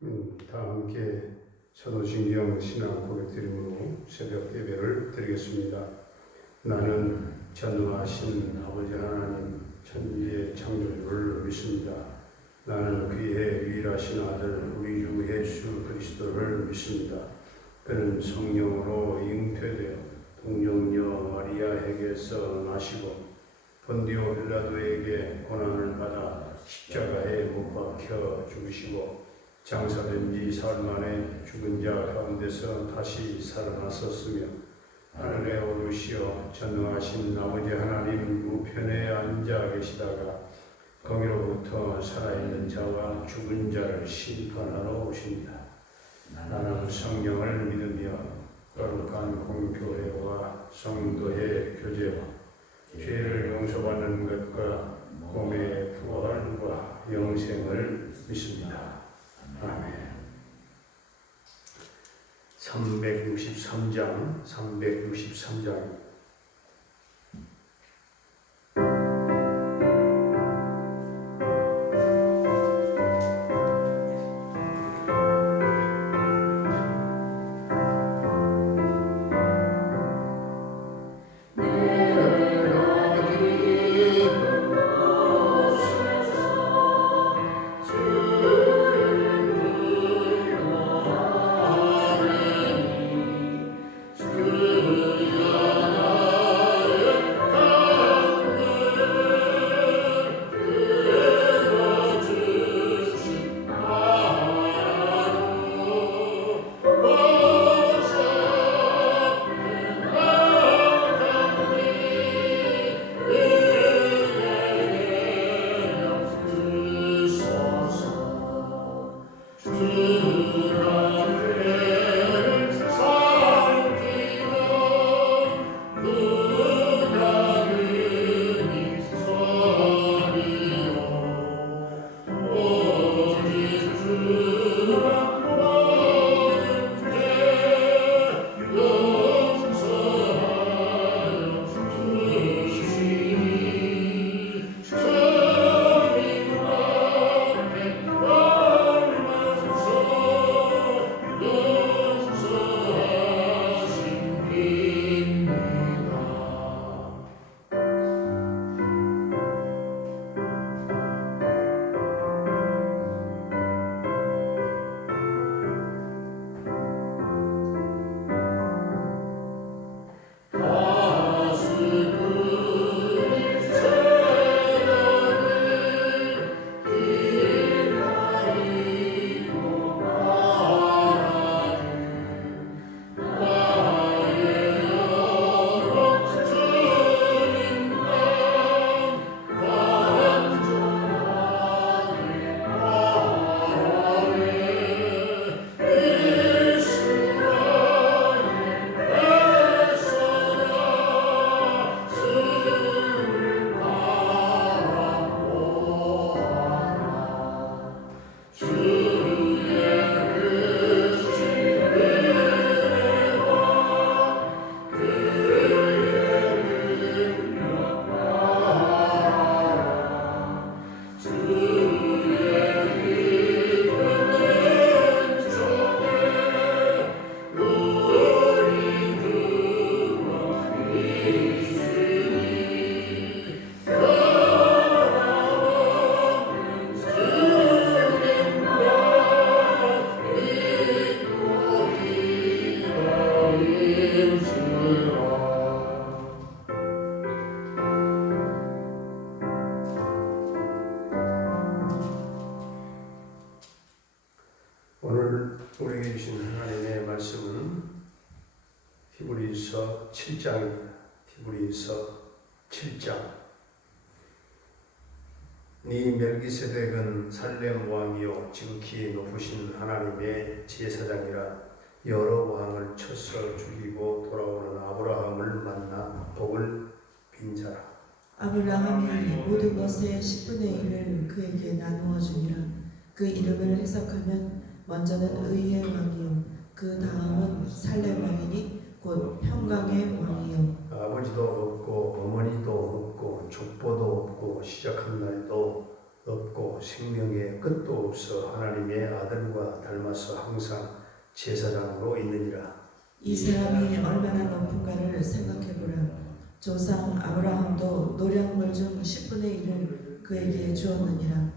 다 함께 선호신경 신앙 고백드림으로 새벽 예배를 드리겠습니다. 나는 전능하신 아버지 하나님 천지의 창조주를 믿습니다. 나는 그의 유일하신 아들 우리 주 예수 그리스도를 믿습니다. 그는 성령으로 잉태되어 동정녀 마리아에게서 나시고 본디오 빌라도에게 고난을 받아 십자가에 못 박혀 죽으시고 장사된 지 사흘 만에 죽은 자 가운데서 다시 살아나셨으며 하늘에 오르시어 전능하신 아버지 하나님 우편에 앉아 계시다가 거기로부터 살아있는 자와 죽은 자를 심판하러 오십니다. 나는 성령을 믿으며 거룩한 공교회와 성도의 교제와 죄를 용서받는 것과 몸의 부활과 영생을 믿습니다. 아멘. 363장 오늘 우리에게 주신 하나님의 말씀은 히브리서 7장입니다. 히브리서 7장. 네 멜기세덱은 살렘 왕이요 지극히 높으신 하나님의 제사장이라 여러 왕을 쳐서 죽이고 돌아오는 아브라함을 만나 복을 빈 자라. 아브라함이 모든 것의 10분의 1을 그에게 나누어 주니라. 그 이름을 해석하면 먼저는 의의 왕이요 그 다음은 살렘 왕이니 곧 평강의 왕이요 아버지도 없고 어머니도 없고 족보도 없고 시작한 날도 없고 생명의 끝도 없어 하나님의 아들과 닮아서 항상 제사장으로 있느니라. 이 사람이 얼마나 높은가를 생각해보라. 조상 아브라함도 노량물 중 10분의 1을 그에게 주었느니라.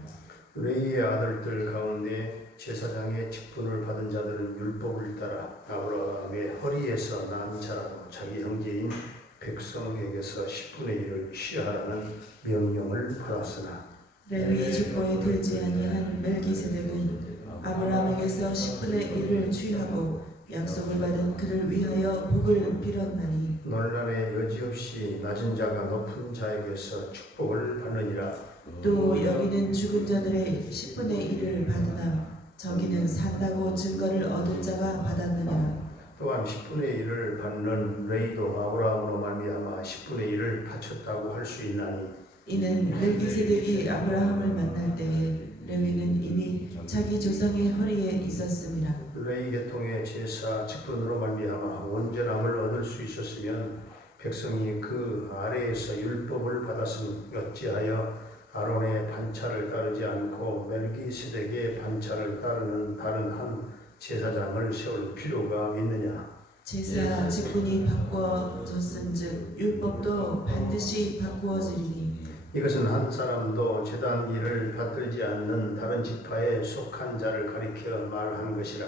레이의 아들들 가운데 제사장의 직분을 받은 자들은 율법을 따라 아브라함의 허리에서 난 자라도 자기 형제인 백성에게서 10분의 1을 취하라는 명령을 받았으나 레위 족보에 들지 아니한 멜기세덱은 아브라함에게서 10분의 1을 취하고 약속을 받은 그를 위하여 복을 빌었나니 논란의 여지없이 낮은 자가 높은 자에게서 축복을 받느니라. 또 여기는 죽은 자들의 10분의 1을 받으나 저기는 산다고 증거를 얻은 자가 받았느니라. 또한 10분의 1을 받는 레이도 아브라함으로 말미암아 10분의 1을 바쳤다고 할 수 있나니 이는 멜기세덱이 아브라함을 만날 때에 레위는 이미 자기 조상의 허리에 있었습니다. 레이 계통의 제사 직분으로 말미암아 온전함을 얻을 수 있었으면 백성이 그 아래에서 율법을 받았으니 어찌하여 아론의 반차를 따르지 않고 멜기세덱의 반차를 따르는 다른 한 제사장을 세울 필요가 있느냐. 제사 직분이 바꾸어졌은즉 율법도 반드시 바꾸어지리니 이것은 한 사람도 제단 일을 받들지 않는 다른 지파에 속한 자를 가리켜 말한 것이라.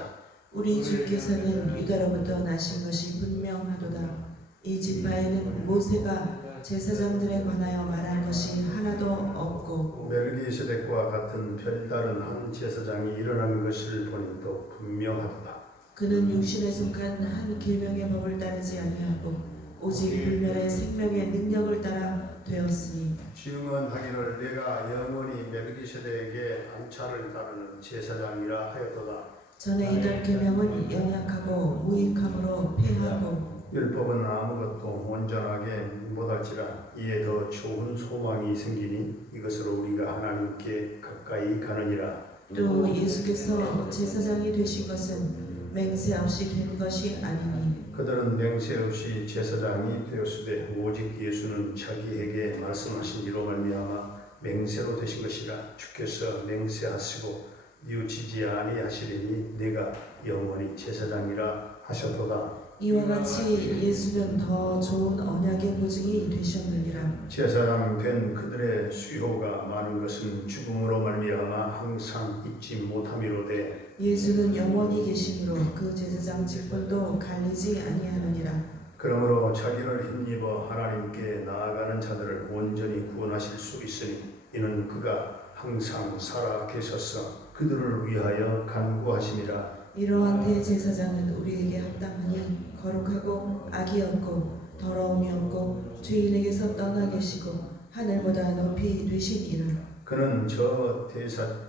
우리 주께서는 유다로부터 나신 것이 분명하도다. 이 지파에는 모세가 제사장들에 관하여 말한 것이 하나도 없고 멜기세덱과 같은 별다른 한 제사장이 일어난 것을 보니 또 분명하도다. 그는 육신에 속한 한 계명의 법을 따르지 아니하고 오직 불멸의 생명의 능력을 따라 되었으니 증언하기를 내가 영원히 멜기세덱에게 반차를 따르는 제사장이라 하였도다. 전에 있던 계명은 연약하고 무익함으로 폐하고 율법은 아무것도 온전하게 못할지라 이에 더 좋은 소망이 생기니 이것으로 우리가 하나님께 가까이 가느니라. 또 예수께서 제사장이 되신 것은 맹세 없이 된 것이 아니니 그들은 맹세 없이 제사장이 되었으되 오직 예수는 자기에게 말씀하신 이로 말미암아 맹세로 되신 것이라. 주께서 맹세하시고 뉘우치지 아니하시리니 내가 영원히 제사장이라 하셨도다. 이와 같이 예수는 더 좋은 언약의 보증이 되셨느니라. 제사장 된 그들의 수요가 많은 것은 죽음으로 말미암아 항상 잊지 못함이로되 예수는 영원히 계심으로 그 제사장 직분도 갈리지 아니하느니라. 그러므로 자기를 힘입어 하나님께 나아가는 자들을 온전히 구원하실 수 있으니 이는 그가 항상 살아 계셔서 그들을 위하여 간구하심이라. 이러한 대제사장은 우리에게 합당하니 거룩하고 악이 없고 더러움이 없고 죄인에게서 떠나 계시고 하늘보다 높이 되시니라. 그는 저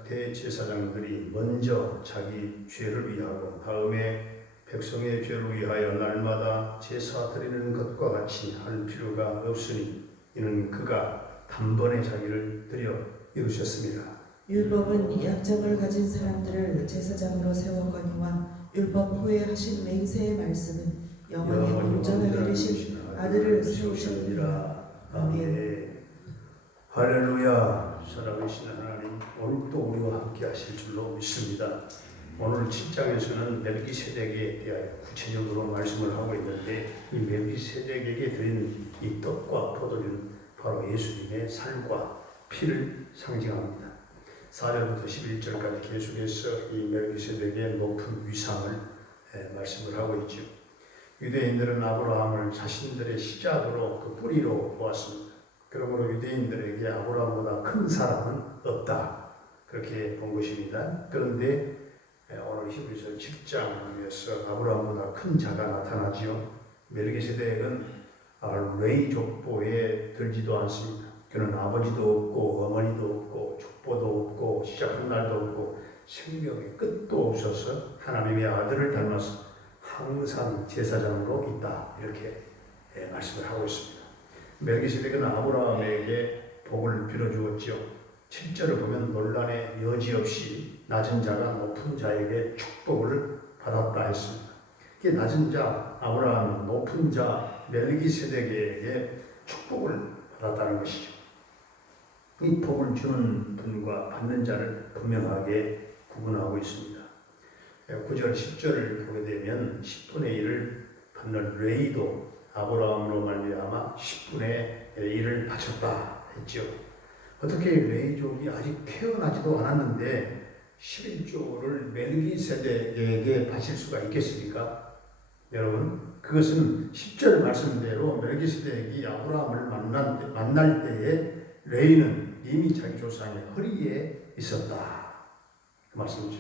대제사장들이 먼저 자기 죄를 위하고 다음에 백성의 죄를 위하여 날마다 제사 드리는 것과 같이 할 필요가 없으니 이는 그가 단번에 자기를 드려 이루셨습니다. 율법은 약점을 가진 사람들을 제사장으로 세웠거니와 율법 후에 하신 맹세의 말씀은 영원히 온전하게 되신 아들을 세우셨느니라. 아멘. 할렐루야. 살아계신 하나님, 오늘도 우리와 함께 하실 줄로 믿습니다. 오늘 7장에서는 멜기세덱에 대하여 구체적으로 말씀을 하고 있는데 이 멜기세덱에게 드린 이 떡과 포도주는 바로 예수님의 살과 피를 상징합니다. 4절부터 11절까지 계속해서 이 멜기세덱의 높은 위상을 말씀을 하고 있죠. 유대인들은 아브라함을 자신들의 시작으로 그 뿌리로 보았습니다. 그러므로 유대인들에게 아브라함보다 큰 사람은 없다. 그렇게 본 것입니다. 그런데 오늘 히브리서 10장에서 아브라함보다 큰 자가 나타나지요. 멜기세덱은 레위 족보에 들지도 않습니다. 그는 아버지도 없고 어머니도 없고 족보도 없고 시작한 날도 없고 생명의 끝도 없어서 하나님의 아들을 닮아서 항상 제사장으로 있다. 이렇게 말씀을 하고 있습니다. 멜기세덱은 아브라함에게 복을 빌어주었지요. 7절을 보면 논란의 여지 없이 낮은 자가 높은 자에게 축복을 받았다 했습니다. 이게 낮은 자 아브라함, 높은 자 멜기세덱에게 축복을 받았다는 것이죠. 이 복을 주는 분과 받는 자를 분명하게 구분하고 있습니다. 9절, 10절을 보게 되면 10분의 1을 받는 레이도 아브라함으로 말미암아 10분의 1을 바쳤다 했죠. 어떻게 레이족이 아직 태어나지도 않았는데 11조를 멜기세덱에게 바칠 수가 있겠습니까? 여러분, 그것은 10절 말씀대로 멜기세덱이 아브라함을 만날 때에 레이는 이미 자기 조상의 허리에 있었다. 그 말씀이죠.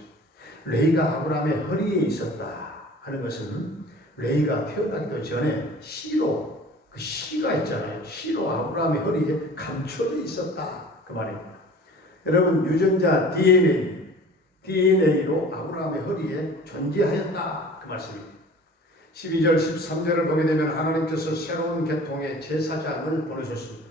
레이가 아브라함의 허리에 있었다 하는 것은 레이가 태어나기도 전에 씨로, 그 씨가 있잖아요. 씨로 아브라함의 허리에 감춰져 있었다. 그 말입니다. 여러분, 유전자 DNA로 아브라함의 허리에 존재하였다. 그 말씀입니다. 12절, 13절을 보게 되면 하나님께서 새로운 계통의 제사장을 보내셨습니다.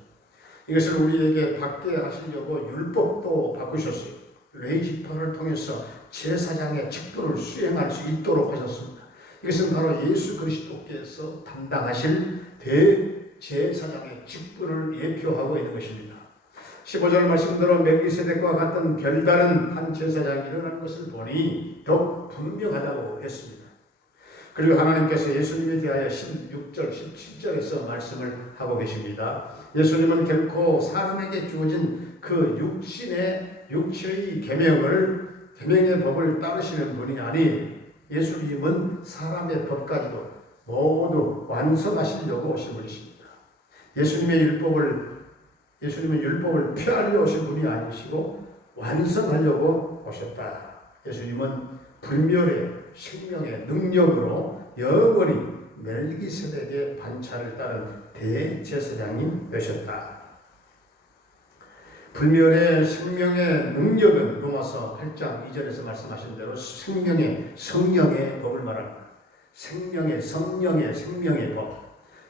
이것을 우리에게 받게 하시려고 율법도 바꾸셨어요. 레위지파를 통해서 제사장의 직분을 수행할 수 있도록 하셨습니다. 이것은 바로 예수 그리스도께서 담당하실 대제사장의 직분을 예표하고 있는 것입니다. 15절 말씀대로 멜기세덱과 같은 별다른 한 제사장이 일어나는 것을 보니 더욱 분명하다고 했습니다. 그리고 하나님께서 예수님에 대하여 16절, 17절에서 말씀을 하고 계십니다. 예수님은 결코 사람에게 주어진 그 육체의 계명의 법을 따르시는 분이 아니, 예수님은 사람의 법까지도 모두 완성하시려고 오신 분이십니다. 예수님은 율법을 폐하려 오신 분이 아니시고 완성하려고 오셨다. 예수님은 불멸의 생명의 능력으로 영원히 멜기세덱의 반차를 따른 대제사장이 되셨다. 불멸의 생명의 능력은 로마서 8장 2절에서 말씀하신 대로 성령의 법을 말합니다. 생명의 법.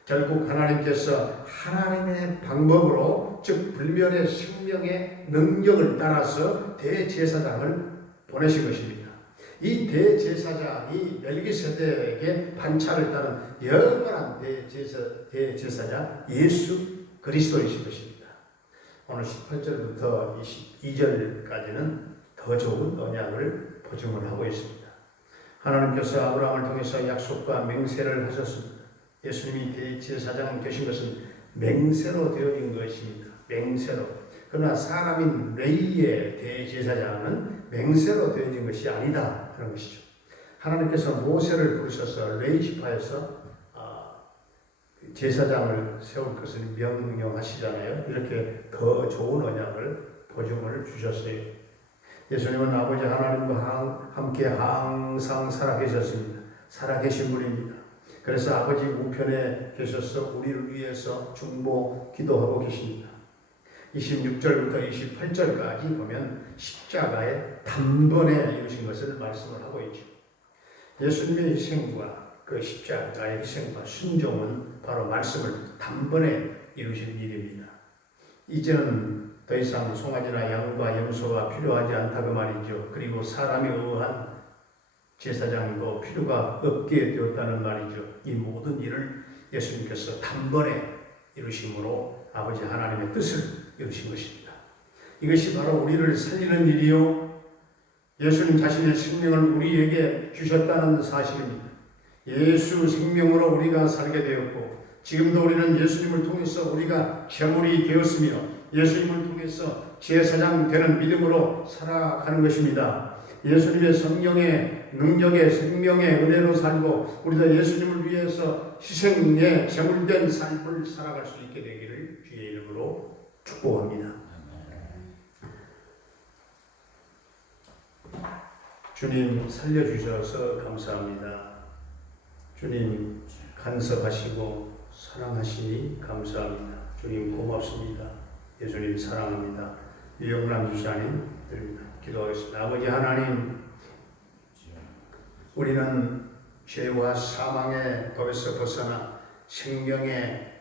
결국 하나님께서 하나님의 방법으로, 즉 불멸의 생명의 능력을 따라서 대제사장을 보내신 것입니다. 이 대제사장이 멜기세덱의 반차를 따른 영원한 대제사장 예수 그리스도이신 것입니다. 오늘 18절부터 22절까지는 더 좋은 언약을 보증을 하고 있습니다. 하나님께서 아브라함을 통해서 약속과 맹세를 하셨습니다. 예수님이 대제사장 되신 것은 맹세로 되어진 것입니다. 맹세로. 그러나 사람인 레이의 대제사장은 맹세로 되어진 것이 아니다 하는 것이죠. 하나님께서 모세를 부르셔서 레이 지파에서 제사장을 세울 것을 명령하시잖아요. 이렇게 더 좋은 언약을 보증을 주셨어요. 예수님은 아버지 하나님과 함께 항상 살아계셨습니다. 살아계신 분입니다. 그래서 아버지 우편에 계셔서 우리를 위해서 중보 기도하고 계십니다. 26절부터 28절까지 보면 십자가의 단번에 이루신 것을 말씀을 하고 있죠. 예수님의 희생과 그 십자가의 희생과 순종은 바로 말씀을 단번에 이루신 일입니다. 이제는 더 이상 송아지나 양과 염소가 필요하지 않다 그 말이죠. 그리고 사람에 의한 제사장도 필요가 없게 되었다는 말이죠. 이 모든 일을 예수님께서 단번에 이루심으로 아버지 하나님의 뜻을 이루신 것입니다. 이것이 바로 우리를 살리는 일이요, 예수님 자신의 생명을 우리에게 주셨다는 사실입니다. 예수 생명으로 우리가 살게 되었고, 지금도 우리는 예수님을 통해서 우리가 제물이 되었으며 예수님을 통해서 제사장 되는 믿음으로 살아가는 것입니다. 예수님의 성령의 능력의 생명의 은혜로 살고 우리도 예수님을 위해서 희생의 제물된 삶을 살아갈 수 있게 되기를 주의 이름으로 축복합니다. 주님 살려주셔서 감사합니다. 주님 간섭하시고 사랑하시니 감사합니다. 주님 고맙습니다. 예수님 사랑합니다. 유영남 주사님 드립니다. 기도하겠습니다. 아버지 하나님, 우리는 죄와 사망의 법에서 벗어나 생명의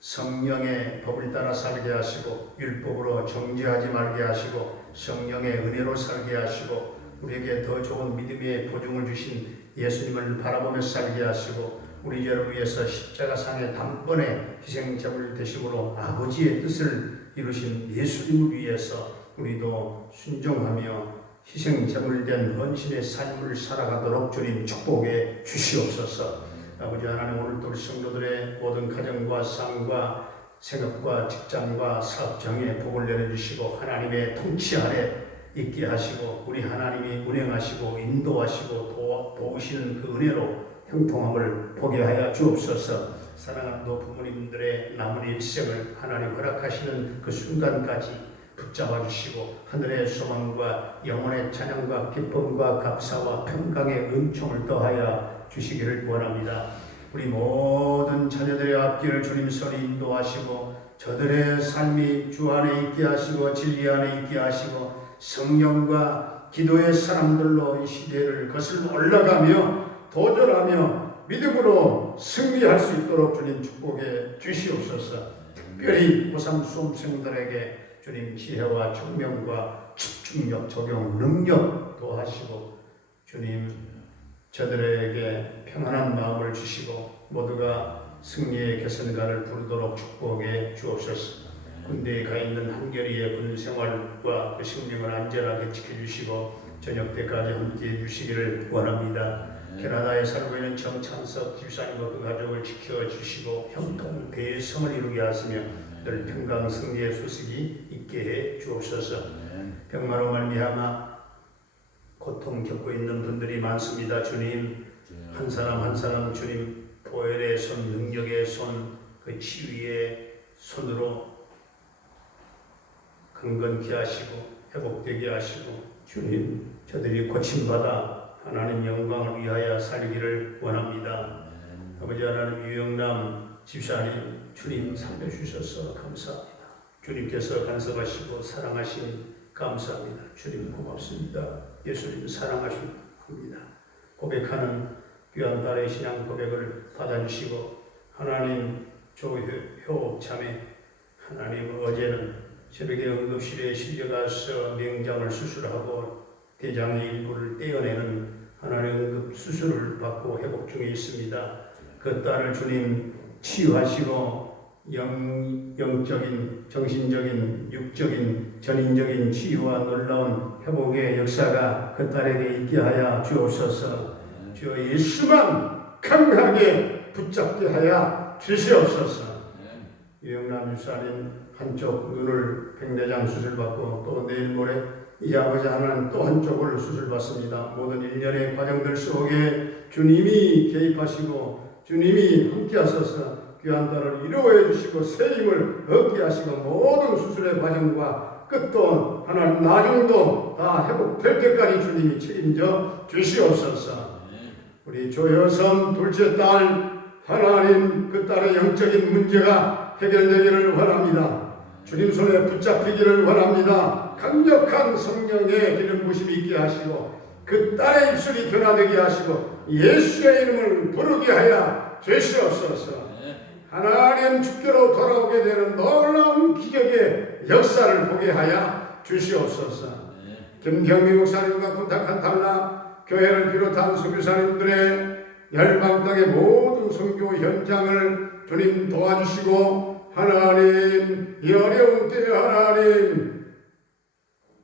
성령의 법을 따라 살게 하시고 율법으로 정죄하지 말게 하시고 성령의 은혜로 살게 하시고 우리에게 더 좋은 믿음의 보증을 주신 예수님을 바라보며 살게 하시고 우리 죄를 위해서 십자가상에 단번에 희생제물 되심으로 아버지의 뜻을 이루신 예수님을 위해서 우리도 순종하며 희생 제물된 헌신의 삶을 살아가도록 주님 축복해 주시옵소서. 아버지 하나님, 오늘도 우리 성도들의 모든 가정과 삶과 생업과 직장과 사업 정에 복을 내려주시고 하나님의 통치 아래 있게 하시고 우리 하나님이 운행하시고 인도하시고 도우시는 그 은혜로 형통함을 보게 하여 주옵소서. 사랑하는 부모님들의 남은 일생을 하나님 허락하시는 그 순간까지 붙잡아 주시고 하늘의 소망과 영혼의 찬양과 기쁨과 감사와 평강의 은총을 더하여 주시기를 원합니다. 우리 모든 자녀들의 앞길을 주님 손이 인도하시고 저들의 삶이 주 안에 있게 하시고 진리 안에 있게 하시고 성령과 기도의 사람들로 이 시대를 거슬러 올라가며 도전하며 믿음으로 승리할 수 있도록 주님 축복해 주시옵소서. 특별히 고3 수험생들에게 주님 지혜와 총명과 집중력, 적용 능력 도하시고 주님 저들에게 평안한 마음을 주시고 모두가 승리의 개선가를 부르도록 축복해 주옵소서. 군대에 가 있는 한결이의 군 생활과 그 생명을 안전하게 지켜주시고 저녁 때까지 함께해 주시기를 원합니다. 캐나다에 살고 있는 정찬석 집사님과 그 가족을 지켜주시고 형통 대성을 이루게 하시며 늘 평강 승리의 소식이 있게 해 주옵소서. 병마로 말미암아 고통 겪고 있는 분들이 많습니다. 주님, 한 사람 한 사람 주님 보혈의 손, 능력의 손, 그 치유의 손으로 강건케 하시고 회복되게 하시고 주님, 저들이 고침받아 하나님 영광을 위하여 살기를 원합니다. 아버지 하나님, 유영남 집사님 주님 살려주셔서 감사합니다. 주님께서 간섭하시고 사랑하시니 감사합니다. 주님 고맙습니다. 예수님 사랑하십니다. 고백하는 귀한 딸의 신앙 고백을 받아주시고 하나님 조효 자매, 하나님 어제는 새벽에 응급실에 실려가서 맹장을 수술하고 대장의 일부를 떼어내는 하나님 응급 수술을 받고 회복 중에 있습니다. 그 딸을 주님 치유하시고 영적인, 정신적인, 육적인, 전인적인 치유와 놀라운 회복의 역사가 그 딸에게 있게 하여 주옵소서. 주여 예수만 강하게 붙잡게 하여 주시옵소서. 유영남 유사님 한쪽 눈을 백내장 수술받고 또 내일 모레 이 아버지 하나님 또 한쪽을 수술받습니다. 모든 일련의 과정들 속에 주님이 개입하시고 주님이 함께 하셔서 귀한 딸을 이루어 주시고 새 힘을 얻게 하시고 모든 수술의 과정과 끝도 하나님 나중도 다 회복될 때까지 주님이 책임져 주시옵소서. 우리 조여선 둘째 딸 하나님 그 딸의 영적인 문제가 해결되기를 원합니다. 주님 손에 붙잡히기를 원합니다. 강력한 성령의 기름 부심이 있게 하시고 그 딸의 입술이 변화되게 하시고 예수의 이름을 부르게 하여 주시옵소서. 하나님 주께로 돌아오게 되는 놀라운 기적의 역사를 보게 하여 주시옵소서. 김경미 목사님과 부탁한 달라 교회를 비롯한 선교사님들의 열방 땅의 모든 선교 현장을 주님 도와주시고 하나님 이 어려운 때에 하나님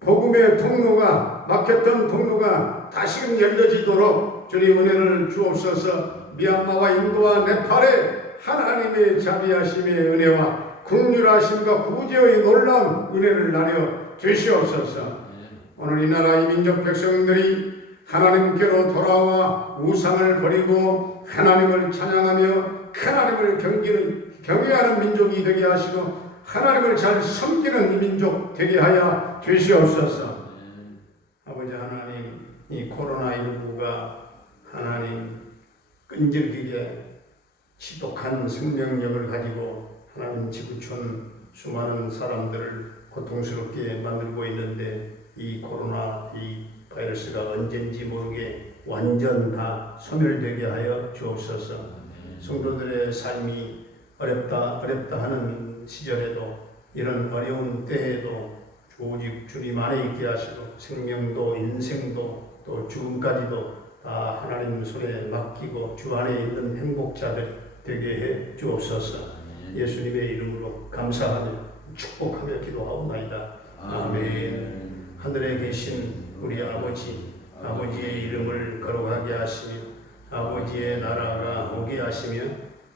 복음의 통로가 막혔던 통로가 다시금 열려지도록 주님 은혜를 주옵소서. 미얀마와 인도와 네팔에 하나님의 자비하심의 은혜와 긍휼하심과 구제의 놀라운 은혜를 나려 주시옵소서. 오늘 이 나라 이 민족 백성들이 하나님께로 돌아와 우상을 버리고 하나님을 찬양하며 하나님을 경외하는 민족이 되게 하시고 하나님을 잘 섬기는 민족 되게 하여 주시옵소서. 아버지 하나님, 이 코로나19가 하나님 끈질기게 지독한 생명력을 가지고 하나님 지구촌 수많은 사람들을 고통스럽게 만들고 있는데 이 코로나 이 바이러스가 언젠지 모르게 완전 다 소멸되게 하여 주옵소서. 성도들의 삶이 어렵다 하는 시절에도 이런 어려운 때에도 오직 주님 안에 있게 하시고 생명도 인생도 또 죽음까지도 다 하나님 손에 맡기고 주 안에 있는 행복자들이 되게 해 주옵소서. 예수님의 이름으로 감사하며 축복하며 기도하옵나이다. 아멘. 하늘에 계신 우리 아버지, 아버지의 이름을 거룩하게 하시며 아버지의 나라가 오게 하시며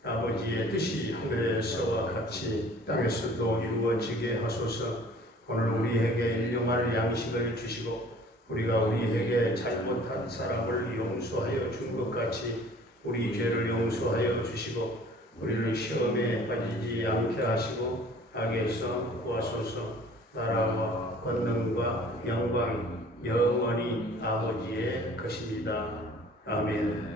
아버지의 뜻이 하늘에서와 같이 땅에서도 이루어지게 하소서. 오늘 우리에게 일용할 양식을 주시고 우리가 우리에게 잘못한 사람을 용서하여 준 것 같이 우리 죄를 용서하여 주시고 우리를 시험에 빠지지 않게 하시고 악에서 구하소서. 나라와 권능과 영광이 영원히 아버지의 것입니다. 아멘.